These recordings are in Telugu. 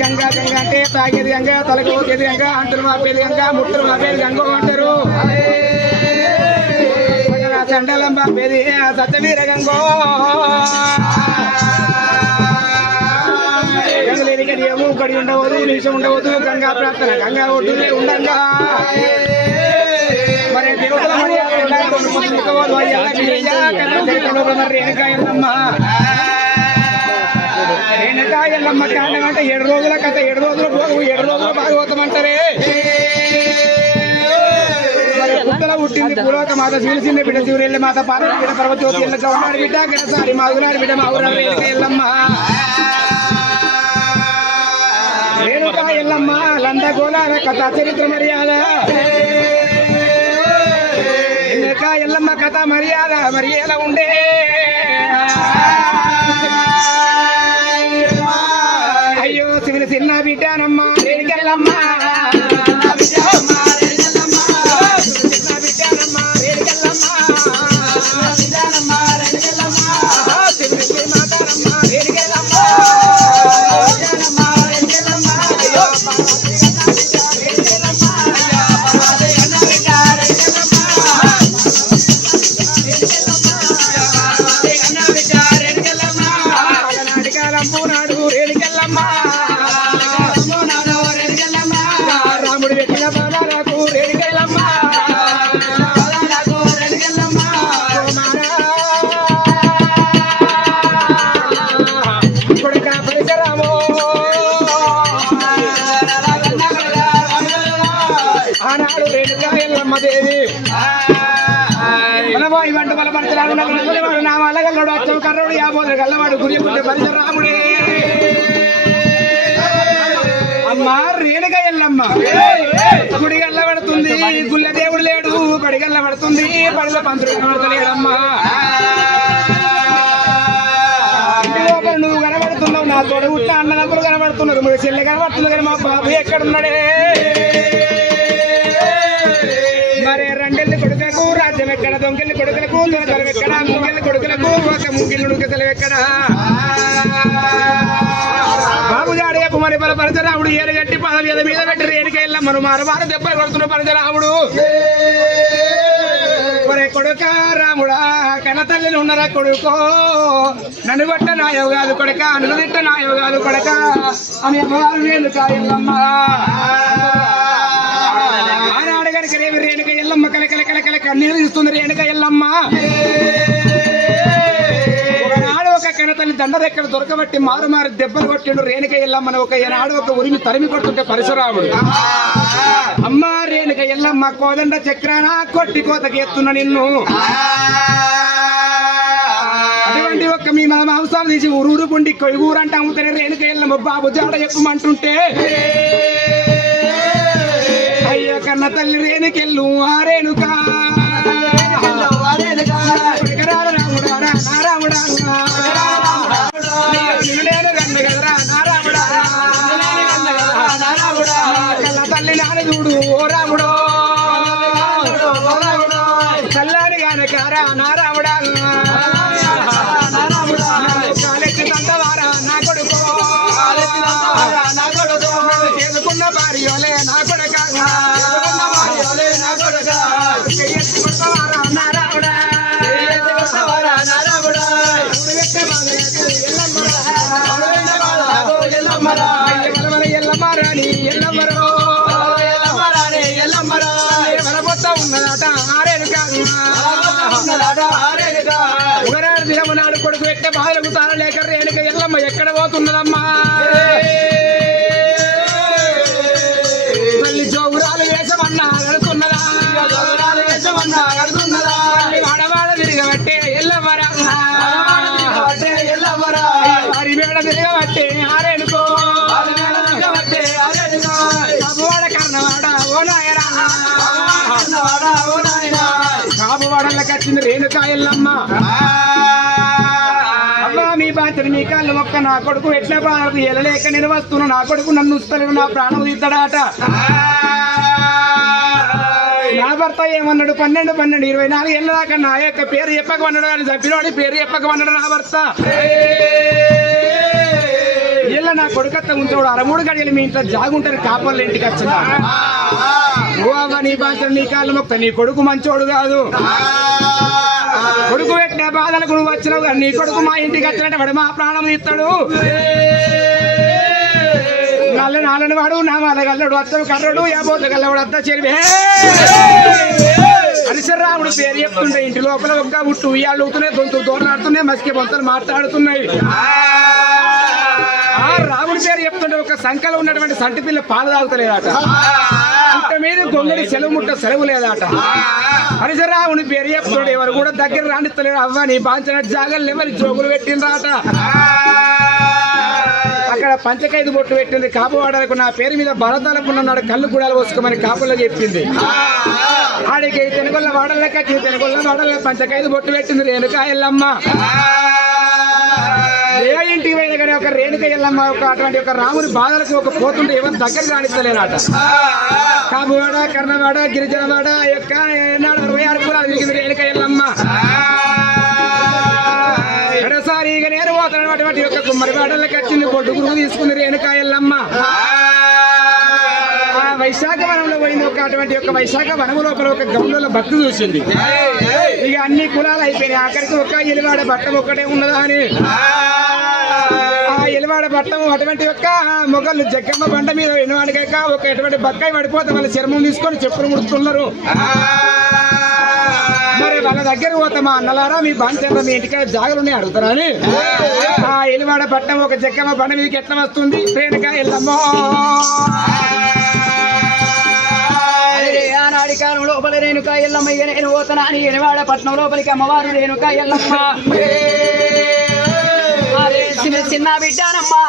గంగా గంగా అంటే తాగేది గంగా, తలకు పోసేది గంగా, అంటులు మాపేది గంగా, ముట్టలు మాపేది గంగో అంటారు. చండలం మాపేది సత్యవీర గంగో. గంగలేని ఏమో కడి ఉండవద్దు, నిమిషం ఉండవద్దు, గంగా ప్రార్థన గంగా ఒడ్డునే ఉండంగా. మరి దేవతల రేణుకా ఎల్లమ్మ కాండం అంటే 7 రోజుల కథ, 7 రోజుల భోగం, 7 రోజుల భాగవతం అంటారే. మరి పుట్టల పుట్టింది పూర్వక మాత శివసింది బిడ్డ శివరెల్లి మాత పార్వతి బిడ్డ పర్వతోతి ఎల్ల చౌనాడు బిడ్డ గిరసారి మాగులాడి బిడ్డ మాగురాడు రేణుకా ఎల్లమ్మ. రేణుకా ఎల్లమ్మ లందగోళాల కథ చరిత్ర మర్యాద. రేణుకా ఎల్లమ్మ కథ మర్యాద మరి ఎలా ఉండే. అయ్యో శివుని చిన్న బిడ్డనమ్మ రేణుకెల్లమ్మ. రాముడు పెట్టిన బాణాలకు రేణుకెల్లమ్మ. కొడుక పరిసరామో ఆనాడు రేణుకా ఎల్లమ్మ దేవి మనబోయి వంట మన పరశురాముడు నా వాళ్ళగల్లడు అచ్చం కర్రుడు యాబోదు గల్లవాడు గురి పుట్టే పరశురాముడే. అమ్మా రేణుకా ఎల్లమ్మ గుడి గల్ల పడుతుంది, గుళ్ళ దేవుడు లేడు, బడిగల్ల పడుతుంది, బడిల పంతుడు కనబడతలేడమ్మా. ఇంటి లోపల నువ్వు కనబడుతున్నావు, నా తోడు పుట్టిన అన్నదమ్ములు కనబడుతున్నారు, మీ చెల్లె కనబడుతుంది కానీ మా బాబు ఎక్కడున్నాడే. మరి రెండెల్లి కొడుకులకు రాజ్యం ఎక్కడ, దొంగెల్లి కొడుకులకు దొంగలు ఎక్కడ, ముంగెల్లి కొడుకులకు ఒక ముంగిల్లు కసలు ఎక్కడ. బాబు జాడేపు మరి బల పరశురాముడు ఏరుగట్టి పదవి మీద పెట్టి రేణుకా ఎల్లమ్మను మారు దెబ్బలు కొడుతున్న పరశురాముడు. ఒరే కొడుక రాముడా కన్న తల్లిని ఉన్నరా కొడుకో, నన్ను బట్ట నా యోగాలు కొడక, నన్ను తిట్ట నా యోగాలు కొడక అని అమ్మవారు రేణుకా ఎల్లమ్మ. ఆనాడు కనుక రేణుకా ఎల్లమ్మ కలకల కలకల కన్నీరు ఇస్తుంది రేణుకా ఎల్లమ్మ. ఒక కనతల్లి దండరెక్కలు దొరకబట్టి మారు దెబ్బలు కొట్టిండు రేణుకా ఎల్లమ్మని. ఒక ఏనాడు ఒక ఉరిమి తరిమి కొడుతుంటే పరశురాముడు, అమ్మ రేణుకా ఎల్లమ్మ కోదండ చక్రాన కొట్టి కోతకి ఎత్తున్న నిన్ను. అటువంటి ఒక్క మీ మాంసాలు తీసి ఊరు పుండి కొయ్యూరంటే అమ్ముతానే రేణుకా ఎల్లమ్మ బాబు జాడ చెప్పమంటుంటే, అయ్యో కన్న తల్లి రేణుకెళ్ళు ఆ రేణుకా తల్లి నాని చూడు ఓ రాముడో, చల్లాని గానకారా నా రాముడా, కాలెత్తి తంతవారా నా కొడుకో, చేసుకున్న భార్యోలే నా కొడక, నా రాముడా ఎల్లమ్మరాని ఎల్లమ్మరో వరబొత్త ఉన్నదాట ఆరేనుకా. ఉగరాడు దినము నాడు కొడుకు ఎక్క బాధలకు తారలేక రేణుకా ఎల్లమ్మ ఎక్కడ పోతున్నదమ్మా. మళ్ళీ జోగురాలు వేసమన్నా గడుతున్నదా, వాడవాడ తిరగబట్టే ఎల్లమ్మరా, వారి మేడ తిరగబట్టే ఆరేనుకో, కాపువాడ కర్ణవాడ ఓ నాయరా, కాపువాడలకు వచ్చింది రేణుకా ఎల్లమ్మ. అమ్మా మీ బాధ్యత మీ కాళ్ళు మొక్క, నా కొడుకు ఎట్లా బాధకు ఎలలేక నేను వస్తున్నా, నా కొడుకు నన్ను ఉస్తలేడు, నా ప్రాణం తీస్తాడాట. నా భర్త ఏమన్నాడు 12 24 ఏళ్ళ దాకా నా యొక్క పేరు చెప్పకమన్నాడు, అని చంపినోడి పేరు చెప్పకమన్నాడు నా భర్త. ఇలా నా కొడుకత్త ఉంచోడు 63 గడియలు మీ ఇంట్లో జాగుంటారు కాపర్లు ఇంటికి వచ్చిందా నువ్వు అవ్వ నీ బాధ్యత నీ కాళ్ళు మొక్క నీ కొడుకు మంచోడు కాదు కొడుకు పెట్టిన బాధలకు నువ్వు వచ్చినావు కానీ నీ కొడుకు మా ఇంటికి వచ్చినట్టు వాడు మా ప్రాణం తీస్తాడు నాలని వాడు నా వాళ్ళ గల్లడు అత్తడు కర్రడు యాబోతు గల్లవాడు అత్త చెరివే హరిశరాముడు పేరు చెప్తుండే ఇంటి లోపల ఒక్క ఉట్టు ఉయ్యాళ్ళు అవుతున్నాయి దొంతులు తోటలాడుతున్నాయి మసికే బొంతలు మాట్లాడుతున్నాయి రాముడి పేరు చెప్తుంటే ఒక సంఖ్యలో ఉన్నటువంటి సంటి పిల్ల పాలు తాగుతలేదట అంత మీద గొంగడి సెలవు ముట్ట సెలవు లేదట హరిశరాముని పేరు చెప్తుండే ఎవరు కూడా దగ్గర రానిస్తలేరు అవ్వ నీ బాంచినట్టు జాగలు ఎవరి జోగులు పెట్టిండ్రాట అక్కడ పంచకైదు బొట్టు పెట్టింది కాపువాడలకు నా పేరు మీద భరతాలకున్నాడు కళ్ళు గుడాలు పోసుకోమని కాపులో చెప్పింది ఆడికి తెనుగొల్ల వాడలకి తెనుగొల్ల వాడల పంచకైదు బొట్టు పెట్టింది రేణుకా ఎల్లమ్మ ఏ ఇంటికి పోయినా కానీ ఒక రేణుక ఎల్లమ్మ ఒక అటువంటి ఒక రాముని బాధలకు ఒక పోతుంటే ఎవరు దగ్గర రాణిస్తలేనట కాపువాడ కర్ణవాడ గిరిజనవాడ యొక్క 46 కులాలు తిరిగింది రేణుక ఎల్లమ్మ ఎడసారి ఇక నేను పోతున్నటువంటి యొక్క కుమ్మరి వాడలకి వచ్చింది బొడ్డు గురువు తీసుకుంది రేణుకా ఎల్లమ్మ వైశాఖ వనంలో పోయింది ఒక అటువంటి యొక్క వైశాఖ వనము లోపల ఒక గౌలలో భక్తి చూసింది ఇక అన్ని కులాలు అయిపోయినాయి ఆఖరికి ఒక ఎలివాడ బట్టం ఒక్కటే ఉన్నదా అని ఆ ఎలివాడ బట్టం అటువంటి యొక్క మొగళ్ళు జగ్గమ్మ బండ మీద వినవాడికాక ఒక ఎటువంటి బక్కాయి పడిపోతే వాళ్ళ చర్మం తీసుకొని చెప్పులు ముడుతున్నారు మరి వాళ్ళ దగ్గర పోతామా అన్నలారా మీ బాంచంద్ర మీ ఇంటికి జాగలున్నాయి అడుగుతారా అని ఆ ఎలివాడ పట్టం ఒక జగ్గమ్మ బండ మీదకి ఎట్లా వస్తుంది రేణుకా ఎల్లమ్మ ఆనాడి కాలం లోపల రేణుకా ఎల్లమ్మ ఇక నేను పోతానా అని ఎలివాడ పట్నం లోపలికి అమ్మవారు రేణుకా ఎల్లమ్మ చిన్న బిడ్డానమ్మా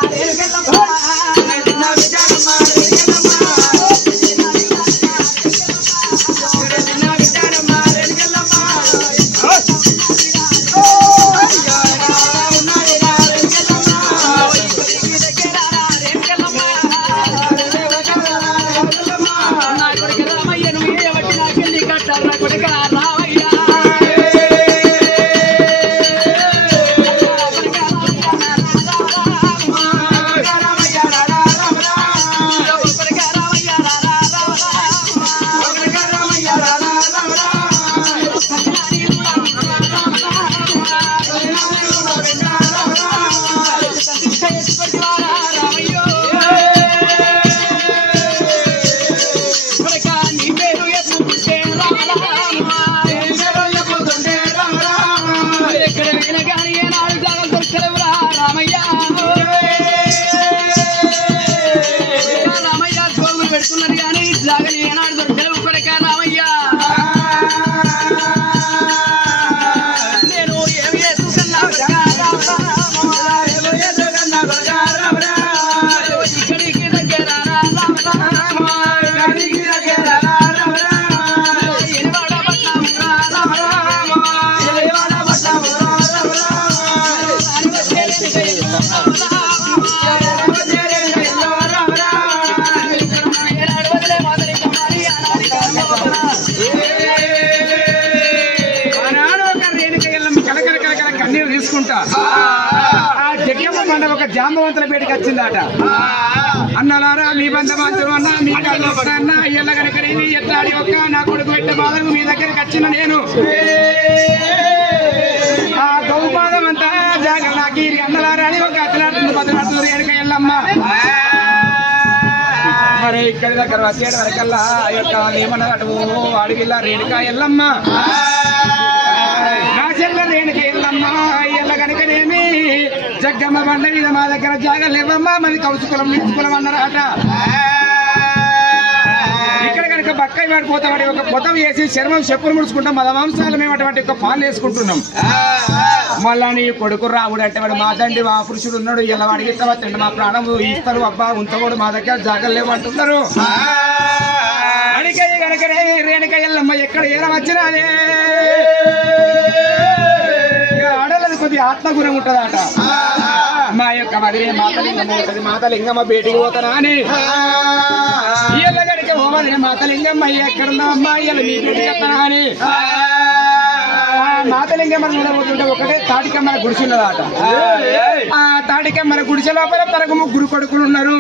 జాంబవంతుల పేటకి వచ్చిందట అన్నలారా మీ బంధుమంతులు అన్న మీ అన్న అయ్యల్ల కనుక ఎట్లాడి ఒక్క నా కొడుకు పెట్టే బాధకు మీ దగ్గరికి వచ్చిన నేను ఆ గౌపాదం అంతా జాగ్రత్త నాకు అన్నలారా అని ఒక అతలాడుతుంది బతలాడుతుంది రేణుకా ఎల్లమ్మ మరి ఇక్కడి దగ్గర వచ్చేటి వరకల్లా యొక్క ఏమన్నట్టు అడిగిల్లా రేణుకా ఎల్లమ్మ నా చెల్ల రేణుకా ఎల్లమ్మ అయ్యల్ల కనుకనేమి జగ్గమ్మ బండ మీద మా దగ్గర జాగాలు ఇవ్వమ్మా మరి కౌసుకులం నిలుచుకులం అన్నారట ఇక్కడ కనుక బక్కాయి పడిపోతామని ఒక పొతం వేసి చర్మం చెప్పులు ముడుచుకుంటాం మద మాంసాలు మేము అటువంటి ఒక పాలు వేసుకుంటున్నాం మళ్ళా నీ కొడుకు రావుడు అంటే వాడు మా తండ్రి మా పురుషుడు ఉన్నాడు ఇలా వాడికి ఇస్తాడు మా ప్రాణం ఇస్తారు అబ్బా ఉంచకూడదు మా దగ్గర జాగాలు లేవంటున్నారు అడిగే కనుకనే రేణుకా ఎల్లమ్మ ఎక్కడ ఏర వచ్చినాదే ఆడలేదు కొద్దిగా ఆత్మగుణం ఉంటదట మా యొక్క మదిరే మాతలింగమ్మ ఉంటుంది మాతలింగమ్మ బయటికి పోతానా అని ఇళ్ళగడికి పోవాలి మాతలింగమ్మ ఎక్కడున్నా అమ్మా ఇళ్ళ మీ బయటికి వస్తానా అని మాతలింగమ్మ చూడబోతుంటే ఒకటే తాటికమ్మ గుడిసున్నదట ఆ తాడికే మన గుడిసె లోపల తనకు ముగ్గురు కొడుకులు ఉన్నారు.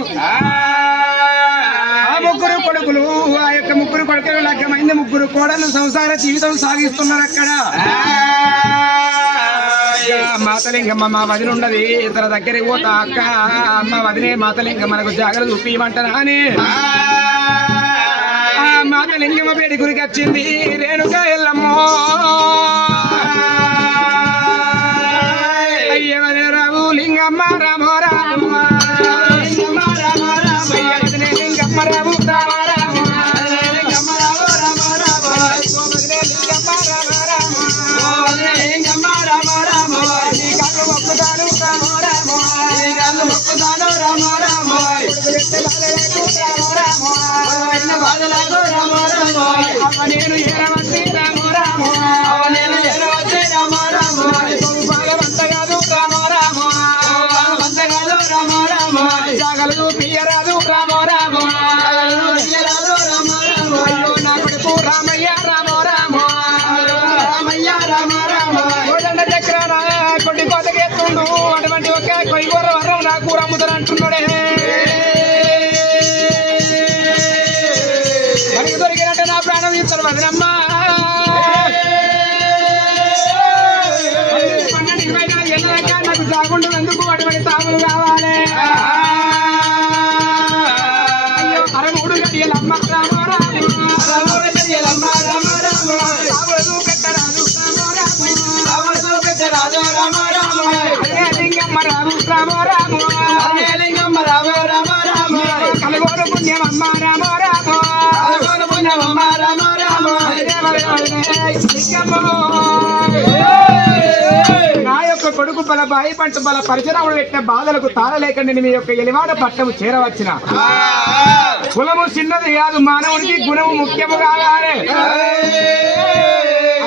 ఆ ముగ్గురు కొడుకులు ఆ యొక్క ముగ్గురు కొడుకులు లగ్గమైంది, ముగ్గురు కోడలు సంసార జీవితం సాగిస్తున్నారు. అక్కడ మాతలింగమ్మ మా వదిన ఉన్నది, ఇతర దగ్గరికి పోతా అక్క అమ్మ వదినే మాతలింగ మనకు జాగ్రత్త చూపిమంటారా అని ఆ మాతలింగమ్మ పేడి గురికి వచ్చింది. రేణుకా ఎల్లమ్మో అయ్యవనే రావు లింగమ్మ రామో రామ లింగమ్మ రామ రామ వదినే లింగమ్మ రాము రామ రామ లింగమ్మ రామ రామ రామ వదినే లింగమ్మ రామ రామ వదినే లింగమ్మ రామ రామ నీ కళ్ళు మొక్కుతాను రామ రామ నీ కళ్ళు మొక్కుతాను రామ రామ రామ రామ వదిన బాధలకు రామ రామ అమ్మ నేను ఏరవచ్చి రామ రామ అమ్మ నేను ఏరవచ్చి రామ రామ బాలవంతగాదు రామ రామ బాలవంతగాదు రామ రామ జాగలు పియరాదు రామ రామ పియరాదు రామ రామ అయ్యో నా కొడుకు రామయ్య రామ రామ రామయ్య రామ రామ కోదండ చక్రాన కొట్టి కోతకెత్తుండు అటువంటి ఒక కొయ్యూర వరం నా కూర అమ్ముతారు అంటున్నాడే. మనకి దొరికినట్టు నా ప్రాణం ఇస్తాడు వదినమ్మ. నాకు జాగుండేందుకు అటువంటి తాములు కావాలి. అయ్యో అరమూడు గడియలమ్మ రామ రామ అరమూడు గడియలమ్మ రామ రామ రాముడు పెట్టరాదు రామ రామ పెట్టరాదు రామ రామ అదే లింగమ్మ రాము రామ రామ అదే లింగమ్మ రామ రామ రామ కలగోడు పుణ్యమమ్మ రామ రామ కలగోడు పుణ్యమమ్మ రామ రామ లింగమ్మ నా యొక్క కొడుకు బల బాయి పంట బల పరిచరాములు పెట్టిన బాధలకు తాళలేక నేను మీ యొక్క ఎలివాడ పట్టము చేరవచ్చిన. కులము చిన్నది కాదు, మానవునికి గుణము ముఖ్యము కావాలి.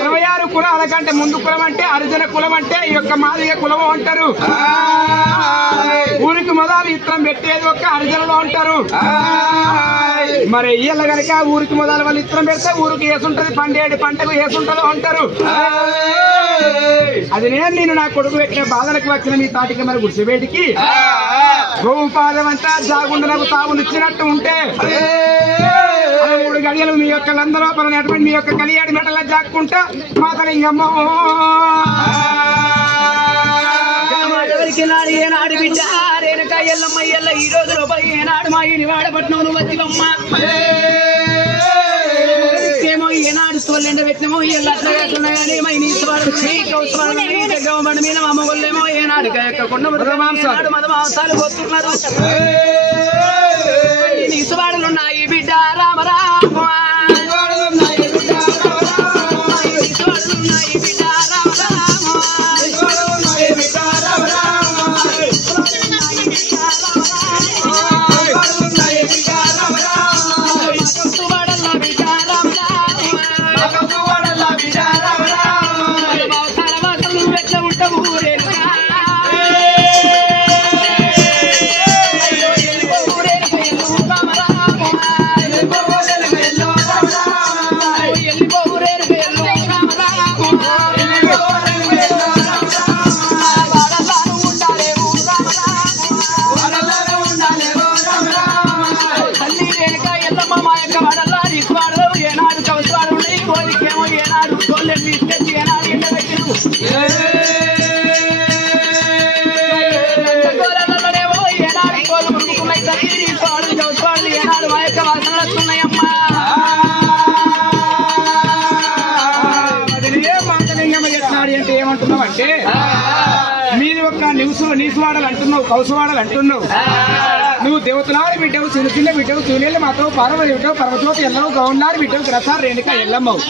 66 కులాల కంటే ముందు కులం అంటే అర్జున కులం అంటే ఈ యొక్క మాదిగ కులము అంటారు. ఊరికి మొదలు ఇత్రం పెట్టేది ఒక్క అర్జునులు అంటారు. మరి ఇయ్యాల కనుక ఊరికి మొదలు వాళ్ళు ఇత్రం పెడితే ఊరికి వేసుంటది, పండేడు పంటకు వేసుంటదో అంటారు. అది నేను నా కొడుకు పెట్టిన బాధలకు వచ్చిన మీ తాటికి మరి గుడిసెబేటికి గోపాదం అంతా జాగుండ నాకు తాగునిచ్చినట్టు ఉంటే 3 గడియలు మీ యొక్క లందలోపల మీ యొక్క కలియాడి మెటలా జాక్కుంటా మాతలింగమ్మ ఏనాడు బిడ్డ రేణుకా ఎల్లమ్మ ఎల్ల ఈ రోజు లోపల ఏనాడు మా ఈ వాడపట్నం వచ్చివమ్మ ఏమో ఏనాడు తోలెండ పెట్టినమో ఎల్లట్లగానే గవర్నమెంట్ మీద మా మొగోళ్ళేమో ఏనాడు కొండ మద మాంసాలు పోతున్నారు. నీసువాడలు ఉన్నాయి బిడ్డ రామ రామ నీసువాడలు ఉన్నాయి బిడ్డ రామ రామ ఏమంటున్నావంటే మీరు ఒక నీసువాడలు అంటున్నావు, కౌసువాడలు అంటున్నావు. నువ్వు దేవతలారి బిడ్డవు, చిన్న చిన్న బిడ్డవు, చూలేళ్ళు మాతో పార్వతి బిడ్డవు, పర్వతోటి ఎల్లవు, గౌండారి బిడ్డవు, గ్రసారు రేణుక ఎల్లమ్మవు.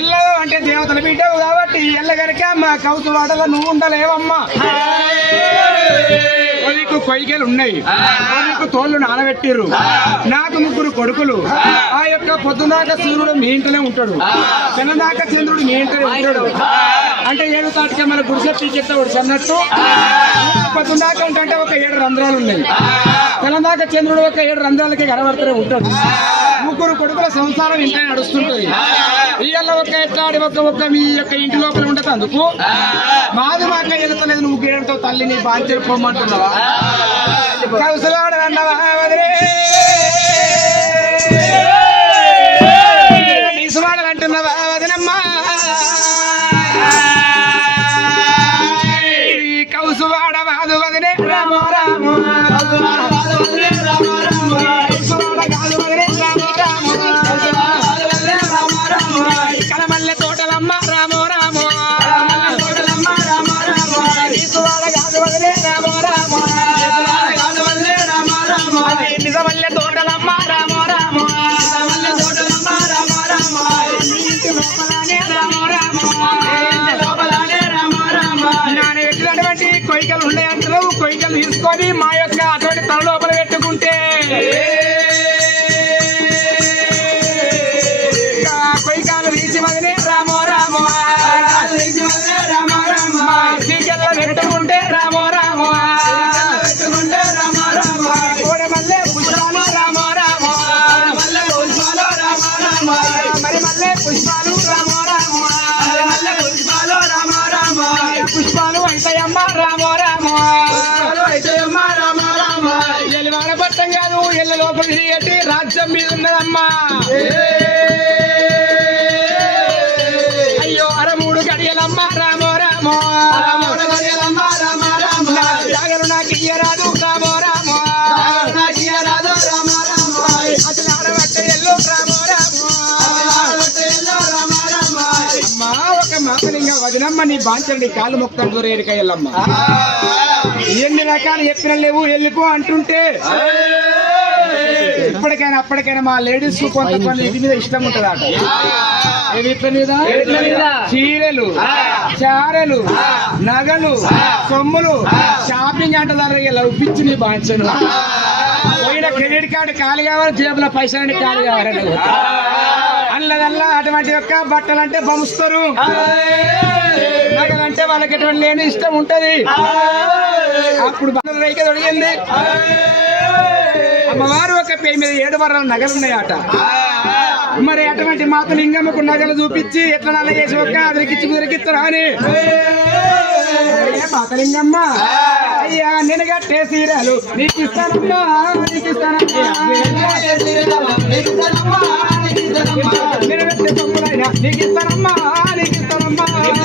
ఎల్లవు అంటే దేవతల బిడ్డవు కాబట్టి ఎల్లగనక మా కౌసువాడలో నువ్వు ఉండలేవమ్మా. నీకు కొయ్యలు ఉన్నాయి, నీకు తోళ్లు నానబెట్టిర్రు. నాకు 3 కొడుకులు. ఆ యొక్క పొద్దునాక సూర్యుడు మీ ఇంట్లోనే ఉంటాడు, చిన్నదాక చంద్రుడు మీ ఇంట్లోనే ఉంటాడు. అంటే 7 తాటికే మన గుడిసె పీకెత్తా ఒడిసి అన్నట్టు పొద్దునాక అంటే ఒక 7 రంధ్రాలు ఉన్నాయి. చిన్నదాక చంద్రుడు ఒక 7 రంధ్రాలకి కనబడుతూనే ఉంటాడు. ముగ్గురు కొడుకుల సంసారం ఇంట్లో నడుస్తుంటది. ఇవాళ ఒక ఎట్లాడి ఒక్క మీ యొక్క ఇంటి లోపల ఉండదు. అందుకు మాది మాక ఎదుతలేదు. నువ్వు గేడుతో తల్లిని బాధ్యత పొమ్మంటున్నావా? కౌసలాడు అన్నవా నీసువాడలు అంటున్నావా వదినమ్మా? కౌసువాడ వాదు వదిలే రామో రామో కలమల్లె తోటలమ్మ రామో రామో నీసువాడ కాదు వదిలే రామో రామో నిజమల్లె తోటలమ్మ రామో రామో ఇంటి లోపలనే రామో రామో నాన్న పెట్టినటువంటి కొయ్యలు ఉన్నాయంటారు. కొయ్యలు తీసుకొని మా యొక్క అటువంటి తల లోపల పెట్టుకుంటే కొయ్యకాలు తీసి వదిలే రామో రామో సీకెళ్ళ పెట్టుకుంటే రామో రామో కోడమల్లె పుష్పాలు రామో రామో మరి మల్లె పుష్పాలు రామో రామో పుష్పాలు అయితాయమ్మ రామో రామో ఎల్లివాడ పట్టం కాదు ఎల్ల లోపల తిరిగేటి రాజ్యం మీద ఉన్నదమ్మా. అయ్యో అరమూడు గడియలమ్మ రామో రామో జాగరు నాకు ఇయ్యరాదు రామో రామో అసలు ఆడబట్ట ఎల్లు రామో రామో అమ్మా ఒక మామలింగ వదినమ్మ నీ బాంచండి కాలు మొక్కలు దూరేరిక ఎల్లమ్మ. ఎన్ని రకాలు చెప్పిన లేవు వెళ్ళిపో అంటుంటే ఇప్పటికైనా అప్పటికైనా మా లేడీస్ కొంత ఇది మీద ఇష్టం ఉంటది అట. వీటి మీద చీరలు చారలు నగలు సొమ్ములు షాపింగ్ అంటే లవ్పించి నీ బాంచను. పోయిన క్రెడిట్ కార్డు ఖాళీ కావాలి, జేబులో పైసలని ఖాళీ కావాలని అల్లదల్లా అటువంటి యొక్క బట్టలంటే పంపుస్తారు. నగలంటే వాళ్ళకి ఎటువంటి లేని ఇష్టం ఉంటది. అప్పుడు బట్టలు రైక దొరికింది. అమ్మవారు ఒక పేరు మీద 7 వరాల నగలున్నాయట. మరి అటువంటి మాత లింగమ్మకు నగలు చూపించి ఎట్లా నల్ల చేసి ఒక్క అదిరికిచ్చి కుదిరికిస్తారా అని మాతలింగమ్మ అయ్యా నేను కట్టే సీరాలు నీకు ఇస్తానమ్మా నీకు ఇస్తానమ్మా నేను కట్టే సొమ్ములైనా నీకు ఇస్తానమ్మా నీకు ఇస్తానమ్మా నేను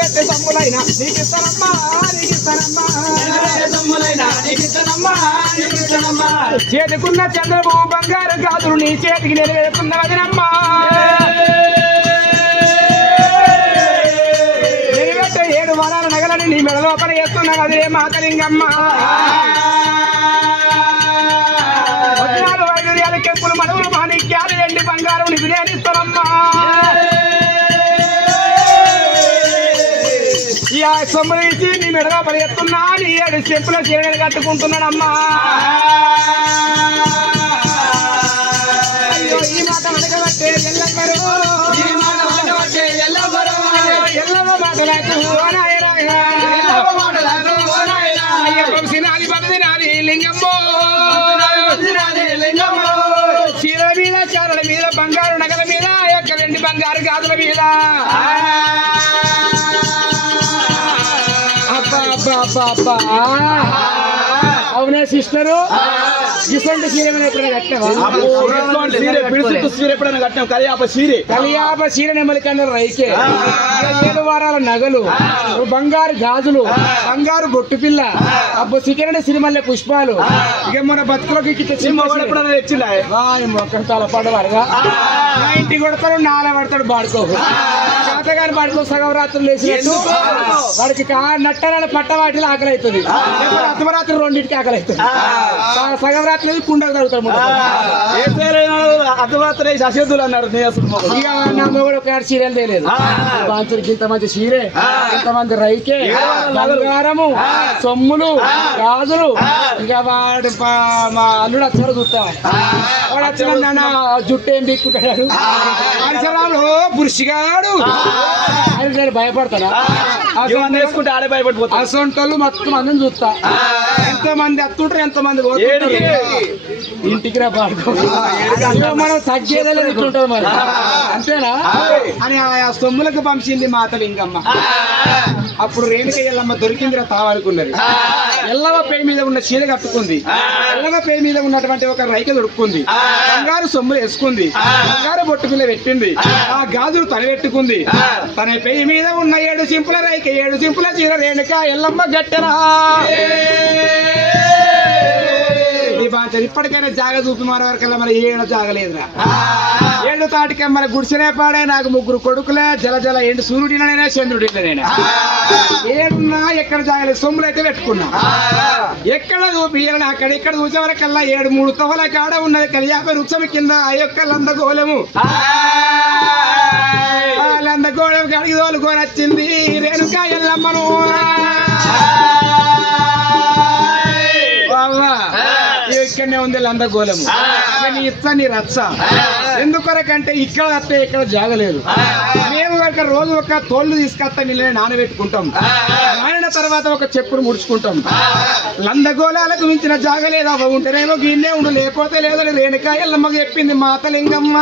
కట్టే సొమ్ములైనా నీకు ఇస్తానమ్మా నీకు ఇస్తానమ్మా చేతుకున్న చంద్రబాబు బంగారు కాదులు నీ చేతికి నెరవేరుతున్న వదినమ్మా. నెరవేర్చే 7 వరాల నగలని నీ మెడ లోపల వేస్తున్న అదే మాతలింగమ్మ. 14 వైడూర్యాల కెంపులు మడుగులు మాణిక్యాలు ఎండి బంగారం నీకు నేనిస్తానమ్మా. ఈ సొమ్ములు ఇచ్చి నీ మెడగా పడేస్తున్నా నీ 7 చెంపుల చీరలు కట్టుకుంటున్నానమ్మా. అయ్యో ఈ మాట అడగబట్టే ఎల్లమ్మరు ఎల్లమ్మ మాటలాడు అయ్యో పంసినాది పదినాది లింగమ్మో చీరల మీద చారల మీద బంగారు నగల మీద యొక్క 2 బంగారు గాజుల మీద అవునా సిస్టరు ఇటువంటి చీర ఎప్పుడైనా కట్టావా? కలియాప చీర నెమలికన్నారు రైకే 7 వారాల నగలు బంగారు గాజులు బంగారు బొట్టు పిల్ల అబ్బో సికెన్ సిరిమల్లె పుష్పాలు ఇక మన బతుకులకి మొక్కల పడవారుగా నా ఇంటి కొడతాడు 4 పడతాడు బాడుకోకు చేతగాని బాడుకో సగం రాత్రులు లేచినట్టు వాడికి నట్టనాడు పట్ట వాటిలో ఆకలి అవుతుంది. అర్ధరాత్రి 2ంటికి ఆకలి అవుతుంది. సగం రాత్రి కుండకు తగ్గుతాడు. అర్ధరాత్రి అసేద్దులు అన్నారు. ఇక నా మొగుడు ఒక సీరియల్ తెలియదు. బాంచుడికి ఇంత మంచి చీరే ఇంతమంది రైకే బంగారము సొమ్ములు గాజులు ఇక వాడు మా అల్లుడు వచ్చాడు చూస్తా వాడు వచ్చిన జుట్టు ఏం పీక్కుంటాడు పరిసరాలు పురుషిగాడు ఆయన భయపడతాడా? వేసుకుంటే ఆడే భయపడిపోతా. అసొంటోళ్ళు మొత్తం మందిని చూస్తా. ఎంతమంది అత్తుంటారు, ఎంతమంది ఇంటికి రా మనం తగ్గేదే ఇట్లుంటది మరి, అంతేనా అని ఆ సొమ్ములకు పంపించింది మాత లింగమ్మ. అప్పుడు రేణుక ఎల్లమ్మ దొరికిందిరా తావాలనుకున్నది. ఎల్లమ్మ పేరు మీద ఉన్న చీర కట్టుకుంది, ఎల్లమ్మ పేరు మీద ఉన్నటువంటి ఒక రైక దొరుకుతుంది, బంగారు సొమ్ములు వేసుకుంది, బంగారు బొట్టు పిల్ల పెట్టింది, ఆ గాజులు తన పెట్టుకుంది. తన పేరు మీద ఉన్న 7 సింపుల రైక 7 సింపుల చీర రేణుక ఎల్లమ్మ గట్టెరా. ఇప్పటికైనా జాగ చూపి మారే వరకల్లా మరి ఏడు జాగలేదురా. 7 తాటికే మన గుడిసెనే పాడే నాకు 3 కొడుకులే, జల జల ఎండు సూర్యుడినైనా చంద్రుడినైనా ఏడున్నా ఎక్కడ జాగలేదు. సొమ్ములు అయితే పెట్టుకున్నా, ఎక్కడ చూపియాలని అక్కడ ఇక్కడ చూసే వరకల్లా 7-3 తవల కాడ ఉన్నది కలియాప వృక్షం కింద ఆ యొక్క లందగోళము. లందగోళం కడిగి తోలుకొని వచ్చింది రేణుక ఎల్లమ్మను. ఇక్కడనే ఉంది లందగోళము, నీ రచ్చ ఎందుకొరకంటే ఇక్కడ వస్తే ఇక్కడ జాగలేదు. మేము కనుక రోజు ఒక తోళ్లు తీసుకొస్తా నీళ్ళని నానబెట్టుకుంటాం, నానిన తర్వాత ఒక చెప్పును ముడుచుకుంటాం. లందగోళాలకు మించిన జాగలేదు. అవ ఉంటేనేమో గిన్నె ఉండు, లేకపోతే లేదని రేణుక ఎల్లమ్మ చెప్పింది మాత లింగమ్మ.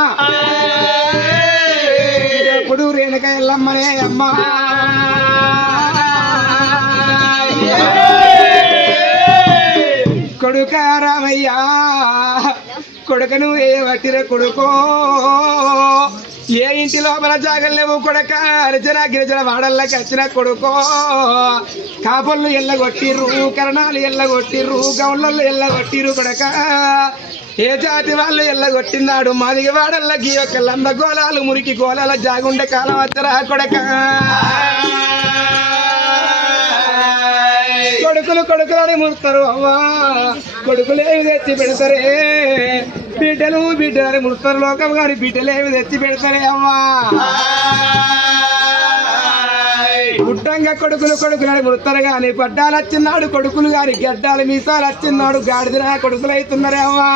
ఎప్పుడు రేణుక ఎల్లమ్మనే అమ్మ. కొడుక రామయ్యా, కొడుకను ఏ వట్టిర కొడుకో, ఏ ఇంటి లోపల జాగలేవు కొడక, అర్జన గిరిజన వాడల్లోకి వచ్చిన కొడుకో. కాపుళ్ళు ఎల్లగొట్టిర్రు, కరణాలు ఎల్లగొట్టిర్రు, గౌళ్ళల్లో ఎల్లగొట్టిర్రు కొడక. ఏ జాతి వాళ్ళు ఎల్లగొట్టిందాడు మాదిగ వాడల్లకి యొక్క లంద గోళాలు మురికి గోళాల జాగుండే కాలం వచ్చరా కొడక. కొడుకులని ముడతారు అవ్వా, కొడుకులేవి తెచ్చి పెడతారే. బిడ్డలని ముడతారు లోకం గారి, బిడ్డలేవి తెచ్చి పెడతారే అవ్వా. పుట్టంగా కొడుకులని ముడతారు గాని పడ్డాలు వచ్చిన్నాడు కొడుకులు గారి, గడ్డాలు మీసాలు వచ్చిన్నాడు గాడిదిన కొడుకులు అవుతున్నారే అవ్వా.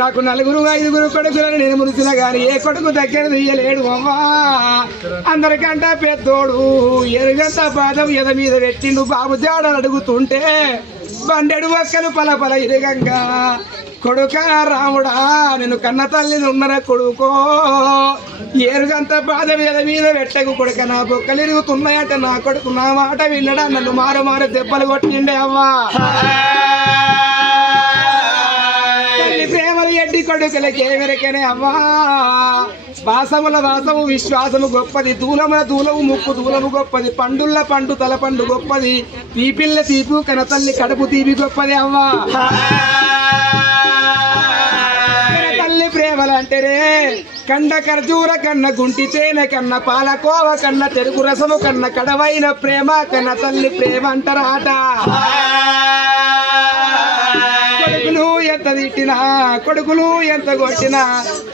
నాకు 4-5 కొడుకులని నేను మురిసిన గాని ఏ కొడుకు దగ్గర తీయలేడు అవ్వా. అందరికంటే పెద్దోడు ఎరుగంత పాదం ఎద మీద పెట్టిండు బాబు జాడని అడుగుతుంటే బండెడు ఒక్కలు పలపల ఇరగంగా. కొడుక రాముడా, నేను కన్న తల్లిని ఉన్నర కొడుకో, ఏరుగంత పాదం ఎద మీద పెట్టకు కొడుక. నా బొక్కలు ఇరుగుతున్నాయంటే నా కొడుకు నా మాట విన్నడా, నన్ను మారు దెబ్బలు కొట్టిండే అవ్వా. ప్రేమలు ఎడ్డి కొడుకులకే వెరకనే అవ్వా. వాసముల వాసము విశ్వాసము గొప్పది, దూలముల దూలము ముక్కు దూలము గొప్పది, పండుల్ల పండు తల పండు గొప్పది, తీపిల్ల తీపు కనతల్లి కడుపు తీపి గొప్పది అవ్వా. తల్లి ప్రేమలంటేనే కండ ఖర్జూర కన్న గుంటి తేనె కన్న పాలకోవ కన్న చెరుకు రసము కన్న కడవైన ప్రేమ కన్న తల్లి ప్రేమ అంటారాట. కొడుకులు ఎంత తిట్టినా, కొడుకులు ఎంత కొట్టినా,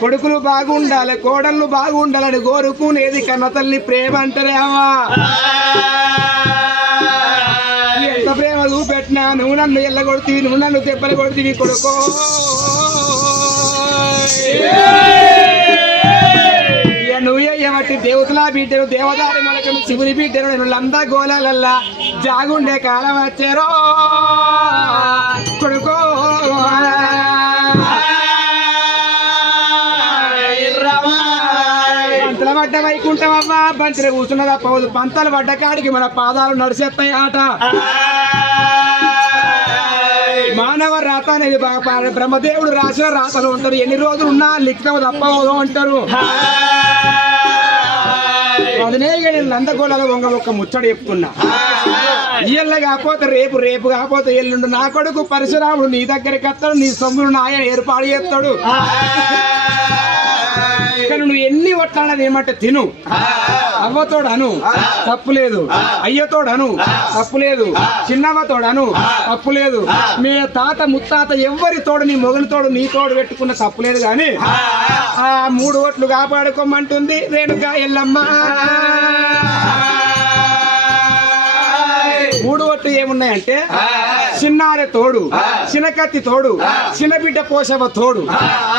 కొడుకులు బాగుండాలి కోడళ్ళు బాగుండాలని కోరుకునేది కన్న తల్లి ప్రేమ అంటారే అవ్వా. ఎంత ప్రేమ చూపెట్టినా నువ్వు నన్ను ఎల్లగొడుతీవి, నువ్వు నన్ను దెబ్బలు కొడుతీవి కొడుకో. నువ్వే ఏమట్టి దేవతలా బిడ్డను, దేవదారి మొలకను, శివుని బిడ్డను, నేను లందా గోళాలల్లా జాగుండే కాలం వచ్చారో కొడుకో. పంతల పడ్డ వైకుంఠం అవ్వా, బంతిలో కూర్చున్నదా పౌదు, పంతలు పడ్డ కాడికి మన పాదాలు నడిచేస్తాయి ఆట. మానవ రాత అనేది బ్రహ్మదేవుడు రాసిన రాతలు ఉంటారు, ఎన్ని రోజులు ఉన్నా లిఖితం తప్పవదు అంటారు. అదనే నేను నందగోళాల వంగ ఒక ముచ్చట చెప్తున్నా. ఇయ్యల్ల కాకపోతే రేపు, రేపు కాకపోతే ఎల్లుండు నా కొడుకు పరశురాముడు నీ దగ్గరికి వస్తాడు, నీ సొమ్ములు నాయన ఏర్పాటు చేస్తాడు. కానీ నువ్వు ఎన్ని కొట్లాడది ఏమంటే తిను, అవ్వతోడను తప్పులేదు, అయ్యతోడను తప్పులేదు, చిన్నవ్వతోడను తప్పులేదు, మీ తాత ముత్తాత ఎవరి తోడు, నీ మొగని తోడు నీ తోడు పెట్టుకున్న తప్పులేదు. కానీ ఆ 3 ఓట్లు కాపాడుకోమంటుంది రేణుక ఎల్లమ్మ. 3 ఒట్లు ఏమున్నాయంటే చిన్నారె తోడు, చిన్నకత్తి తోడు, చిన్న బిడ్డ పోషవ తోడు.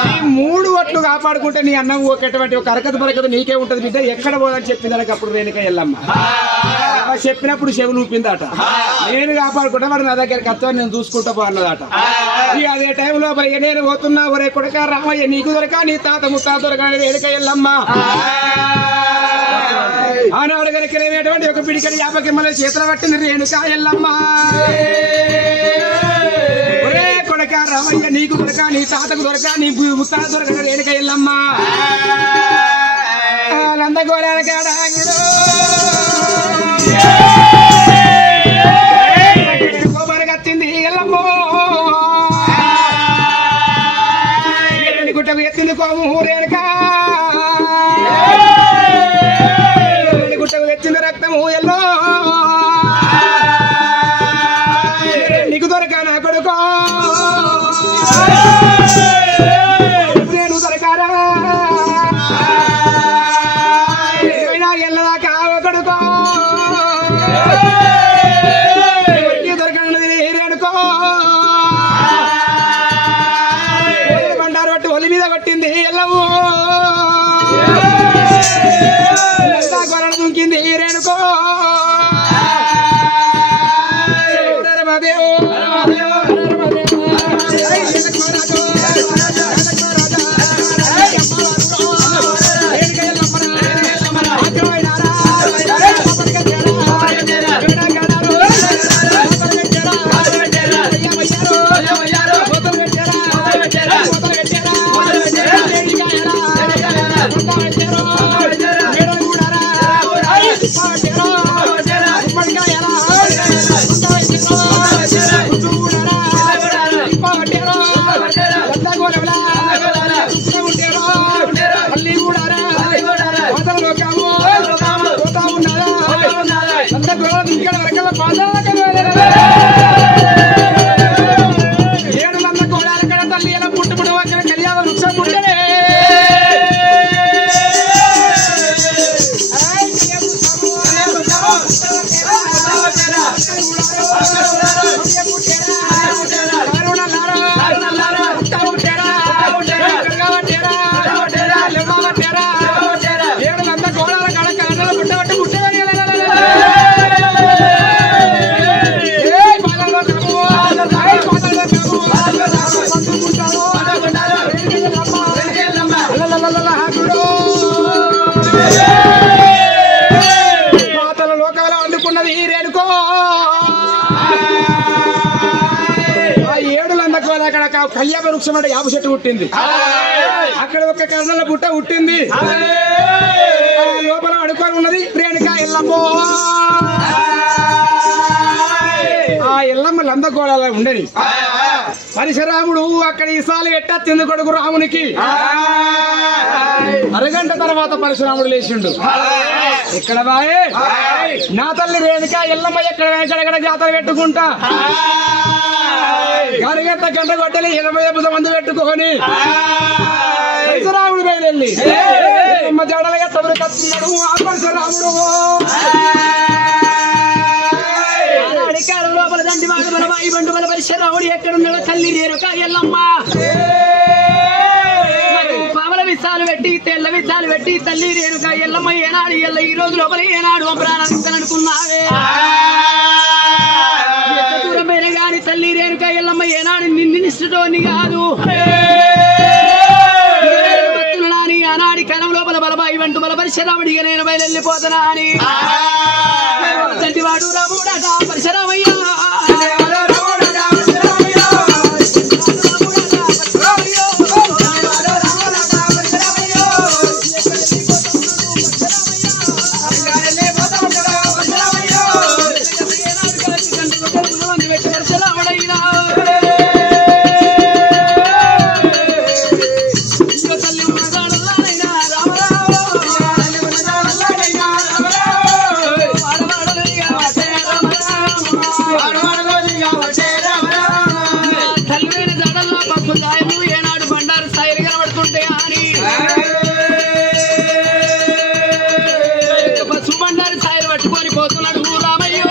ఈ 3 ఒట్లు కాపాడుకుంటే నీ అన్నం ఒకటువంటి ఒక అరకత బరకత నీకే ఉంటది బిడ్డ. ఎక్కడ పోదని చెప్పింది అప్పుడు రేణుక ఎల్లమ్మ చెప్పినప్పుడు చెవులు ఊపిందట. నేను కాపాడుకుంటా వాడు నా దగ్గరికి వస్తా నేను చూసుకుంటా పో అన్నదట. ఇక అదే టైంలో నేను పోతున్నా ఒరే కొడుక రామయ్య నీకు దొరక నీ తాత ముత్తాత దొరక రేణుక ఎల్లమ్మ ఆనాడు గనకనేటువంటి ఒక పిడికడి యాపకిమ్మల చేతులు పట్టింది రేణుక ఎల్లమ్మ. ఒరే కొడుక రామయ్య నీకు దొరక నీ తాతకు దొరక నీ ముత్తాత దొరక రేణుక ఎల్లమ్మ నందగోళాల కాడాగుడు కోపరగత్తింది ఎల్లమ్మో గుట్టకు ఎత్తింది కోము రేణుక గుట్టకు ఎత్తింది రక్తము ఎల్లో నీకు దొరక నా కొడుకో నేను దొరకారా ఎల్లదాకా కొడుకో దొరకనది రేణుకో బండారు పట్టి ఒలి మీద కొట్టింది ఎల్లవు గొర్రెలు దుంకింది రేణుకో కళ్యాణ వృక్షం అంటే యాప చెట్టు పుట్టింది. అక్కడ ఒక కర్ణల బుట్ట పుట్టింది. లోపల అడుకొని ఉన్నది రేణుక ఎల్లమ్మో. ఆ ఎల్లమ్మ లందగోళాల ఉండని పరశురాముడు అక్కడ ఈసారి ఎట్టెత్తింది కొడుకు రామునికి. అరగంట తర్వాత పరశురాముడు లేచిండు. ఎక్కడ బాయే నా తల్లి రేణుక ఎల్లమ్మ ఎక్కడ జాతర పెట్టుకుంటా గరిగంట గంట కొట్టలి 80 మంది పెట్టుకొని పరశురాముడు బయలుదేరి జడలుగా తమరు కత్తున్నాడు. ఆ పరశురాముడు లోపల దండి వాడు మన బాయి బండు మన పరశురాముడు ఎక్కడున్నాడో తల్లి రేణుక ఎల్లమ్మ పామల విసాలు పెట్టి తెల్ల విసాలు పెట్టి తల్లి రేణుక ఎల్లమ్మ ఏనాడు ఎల్ల ఈ రోజు లోపల ఏనాడు ప్రాణం అనుకున్నావే దూరమైన గాని తల్లి రేణుక ఎల్లమ్మ ఏనాడు నిన్ను నిష్ఠతోని కాదు నాని ఆనాడి కలం లోపల బలబాయి వంటు బల పరశురాముడిగా నేను బయలుపోతున్నా అని వాడు రాముడా పరశురామయ్య పట్టుకొని పోతున్నాడు రామయ్య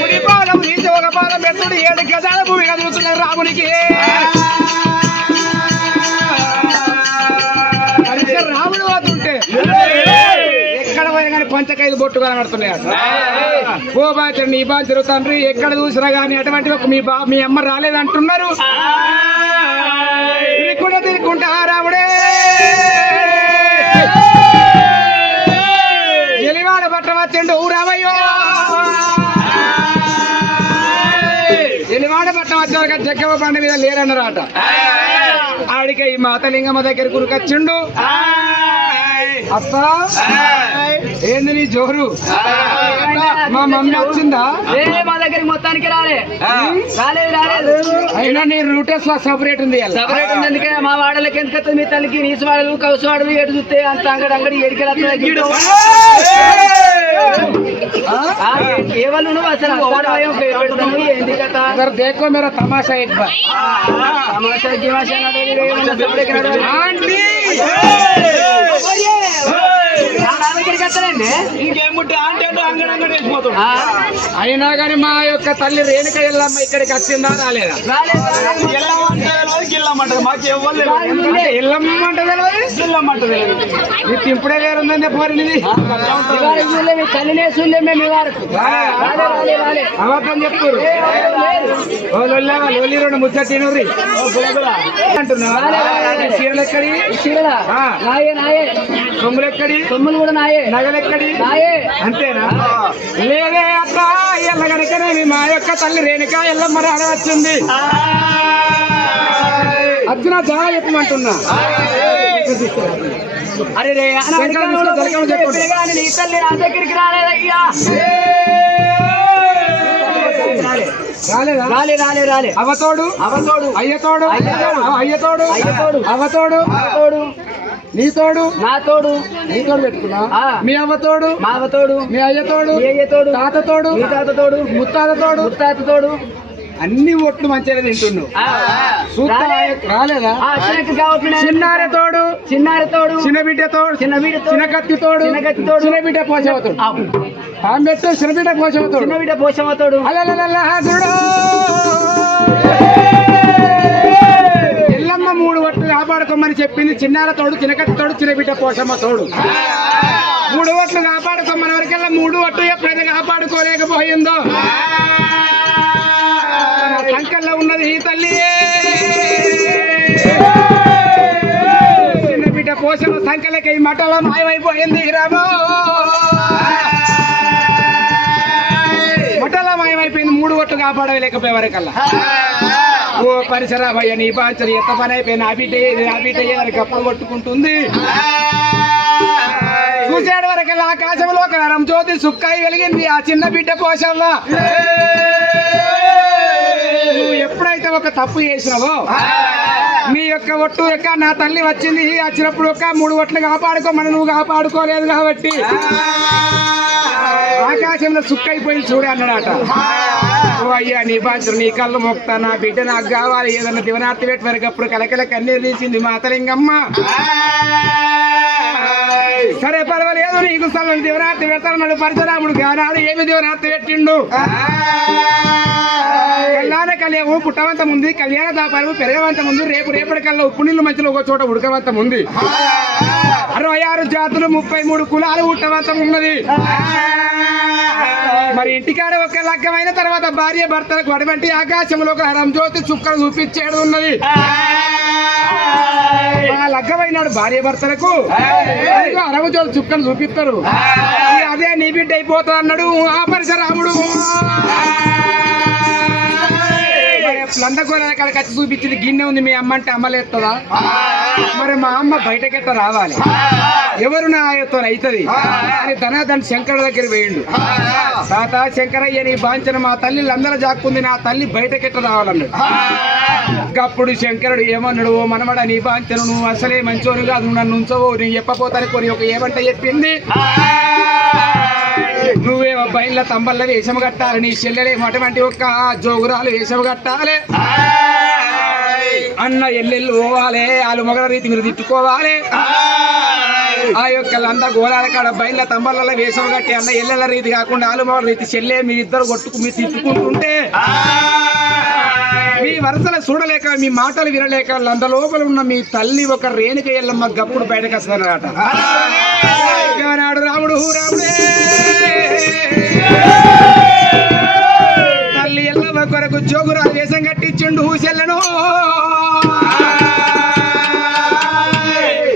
కుడి పాదం తీసి ఒక పాదం పెట్టుడు 7 గజాల భూమి కదులుతున్నారు రామునికి. రాముడు పోతుంటే ఎక్కడ పోయినా కానీ పంచకైదు బొట్టు కనబడుతున్నాయి. ఓ బాధ్యుడు నీ బాధ్యుడు తండ్రి ఎక్కడ చూసినా గానీ అటువంటి ఒక మీ అమ్మ రాలేదంటున్నారు. తిరుగుకుంటా రాముడే ఎలివాడ పట్ట వచ్చిండు రామయ్యో. ఎలివాడ పట్ట వచ్చాక జగ్గవ బండి మీద లేరన్నారట. ఆడికి ఈ మాతలింగమ్మ దగ్గర కురికొచ్చిండు. అత్త ఏంది నీ జోరు? మా మమ్మీ వచ్చిందా? మా దగ్గరికి మొత్తానికి రాలేదు. అయినా నీ రూటెస్ లో సపరేట్ ఉంది. సపరేట్ ఉంది. అందుకే మా వాడలకి ఎందుకు మీ తల్లికి నీసు వాడలు కౌసు వాడలు ఎటు చూస్తే అంత అంగడి ఎడికెళ్ళి ఏ వాళ్ళు నువ్వు అసలు పెడతాము ఏంది కథ? దేకో మేరా తమాషా తమాషా గిమాషా అయినా గాని మా యొక్క తల్లి రేణుక ఎల్లమ్మ ఇక్కడికి వచ్చిందా రాలేదా? ఇప్పుడే వేరుందండి పోరినిది. అబద్ధం చెప్తారు. లోలి 2 ముచ్చటినూరి అంటున్నా. చీరలు ఎక్కడి? సొమ్ములు ఎక్కడి? సొమ్ములు కూడా నాయే. నగలు ఎక్కడి? అంతేనా? లేదే అత్త ఎల్ల కనుకనే మా యొక్క తల్లి రేణుక ఎల్లమ్మ రాడ వచ్చింది. అర్జున చాలా చెప్పమంటున్నా. అరే రే నీ తల్లి నా దగ్గరికి రాలేదయ్యా. రాలే. అవతోడు అయ్యతోడు అవతోడు నీతోడు నా తోడు పెట్టుకున్నా. మీ అవ్వతోడు మా అవతోడు మీ అయ్యతోడు తాతతోడు మీ తాతతోడు ముత్తాతతోడు అన్ని ఒట్లు మంచిగా తింటున్నావు. రాలేదా? చిన్నారతోడు చిన్న బిడ్డతోడు చిన్న కత్తితోడు చిన్న బిడ్డ పోషవతోడు పెట్టు చిన్న బిడ్డ పోషవతోడు ఎల్లమ్మ 3 ఒట్లు కాపాడుకోమని చెప్పింది. చిన్నారతోడు చిన్నకత్తితోడు చిన్న బిడ్డ పోషమ్మతోడు 3 ఒట్లు కాపాడుకోమని వరకల్లా 3 ఒట్లు ఎప్పుడైతే కాపాడుకోలేకపోయిందో సంకల్లో ఉన్నది ఈ తల్లి. చిన్న బిడ్డ పోషణ సంకలకి ఈ మఠంలో మాయమైపోయింది. రామో మఠంలో మాయమైపోయింది. 3 ఒట్లు కాపాడలేకపోయే వరకల్లా ఓ పరిసరాభయ్య నీ బాంచరు ఎంత పని అయిపోయింది. నా బిడ్డ దానికి అప్పుడు కొట్టుకుంటుంది. చూసేడు వరకల్లా ఆకాశంలో ఒక నరం జ్యోతి సుక్కాయి వెలిగింది ఆ చిన్న బిడ్డ పోషంలో. నువ్వు ఎప్పుడైతే ఒక తప్పు చేసినావో నీ యొక్క ఒట్టు యొక్క నా తల్లి వచ్చింది. వచ్చినప్పుడు ఒక 3 ఒట్లు కాపాడుకోమని నువ్వు కాపాడుకోలేదు కాబట్టి ఆకాశంలో సుక్కైపోయి చూడే అన్నాడట. ఓ అయ్యా నీ బాధ్యత నీ కళ్ళు మొక్తా నా బిడ్డ నాకు కావాలి ఏదన్నా దివనార్తి పెట్టి వరకు అప్పుడు కలకల కన్నీరు తీసింది మాతలింగమ్మ. సరే పర్వాలేదు నీకు స్థలం దివనార్తి పెడతాడు పరశురాముడు. గానాడు ఏమి దివనార్తి పెట్టిండు? కళ్యాణ కళ్యాణము పుట్టవంతం ఉంది, కళ్యాణ దాపారము పెరగవంతం ఉంది, రేపటి కల్లా ఉప్పు నీళ్ళు మధ్యలో ఒక చోట ఉడకవంతం ఉంది. 66 జాతులు 33 కులాలు ఉట్టవంతం ఉన్నది. మరి ఇంటికాడ ఒక లగ్గమైన తర్వాత భార్య భర్తలకు అటువంటి ఆకాశంలో ఒక హరం జ్యోతి చుక్కలు చూపించేడు ఉన్నది. లగ్గమైనాడు భార్య భర్తలకు అరవ జ్యోతి చుక్కలు చూపిస్తారు. అదే నీ బిడ్డ అయిపోతా అన్నాడు ఆ పరశురాముడు. లందగోళ కచ్చి చూపించింది గిన్నె ఉంది మీ అమ్మ అంటే అమ్మలేస్తుందా? మరి మా అమ్మ బయటకెట్ట రావాలి? ఎవరు నా ఆయనతో అవుతుంది అని ధనాధన్ శంకర దగ్గర వేయండు. తాత శంకరయ్య నీ బాంచన మా తల్లి అందరూ జాక్కుంది, నా తల్లి బయటకెట్ట రావాలన్నాడు. అప్పుడు శంకరుడు ఏమన్నాడు? ఓ మనమడ నీ బాంచను నువ్వు అసలే మంచోను కాదు, నన్ను ఉంచవు, నేను చెప్పపోతాను కొని ఒక ఏమంట చెప్పింది. నువ్వేమో బయళ్ళ తంబల్ల వేషం కట్టాలి, నీ చెల్లెలేమో అటువంటి ఒక్క జోగురాలు వేషం కట్టాలి. అన్న ఎల్లెళ్ళు పోవాలి, వాళ్ళు మొగల రీతి మీరు తిట్టుకోవాలి. ఆ యొక్క లంద గోళాల కాడ బయళ్ళ తంబాల వేసవ కట్టి అన్న ఎల్లెల రీతి కాకుండా ఆలుమూల రీతి చెల్లె మీ ఇద్దరు కొట్టుకు మీ తిట్టుకుంటుంటే మీ వరసలు చూడలేక మీ మాటలు వినలేక లంద లోపల ఉన్న మీ తల్లి ఒక రేణుక ఎల్లమ్మ గప్పుడు బయటకు వస్తానట. నాడు రాముడే తల్లి ఎల్లమ్మ కొరకు జోగురాలు వేషం కట్టించిండు చెల్లెను.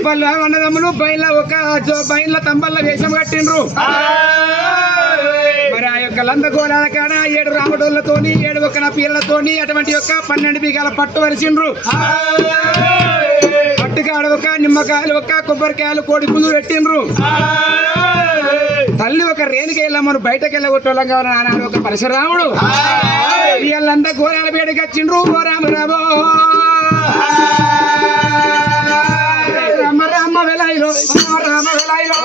వాళ్ళ అన్నదమ్ములు బయళ్ళ తంబల్ల వేషం కట్టిండ్రు. మరి ఆ యొక్క లందగోళాల కాడ 7 రామడోళ్లతోని 7 ఒక పీర్లతోని అటువంటి యొక్క 12 బీగాల పట్టు వరిసిండ్రు. పట్టుకాడ ఒక నిమ్మకాయలు ఒక కొబ్బరికాయలు కోడి పుంజు పెట్టిండ్రు. తల్లి ఒక రేణుక ఎల్లమ్మను బయటకు వెళ్ళగొట్టోళ్ళం కావాలి నాన్న ఒక పరశురాముడు వీళ్ళంతా ఘోరాల బయటకు వచ్చిండ్రు. ఓ రామ రామో రామ రామ వెలాయిలో రామ వెలాయిలో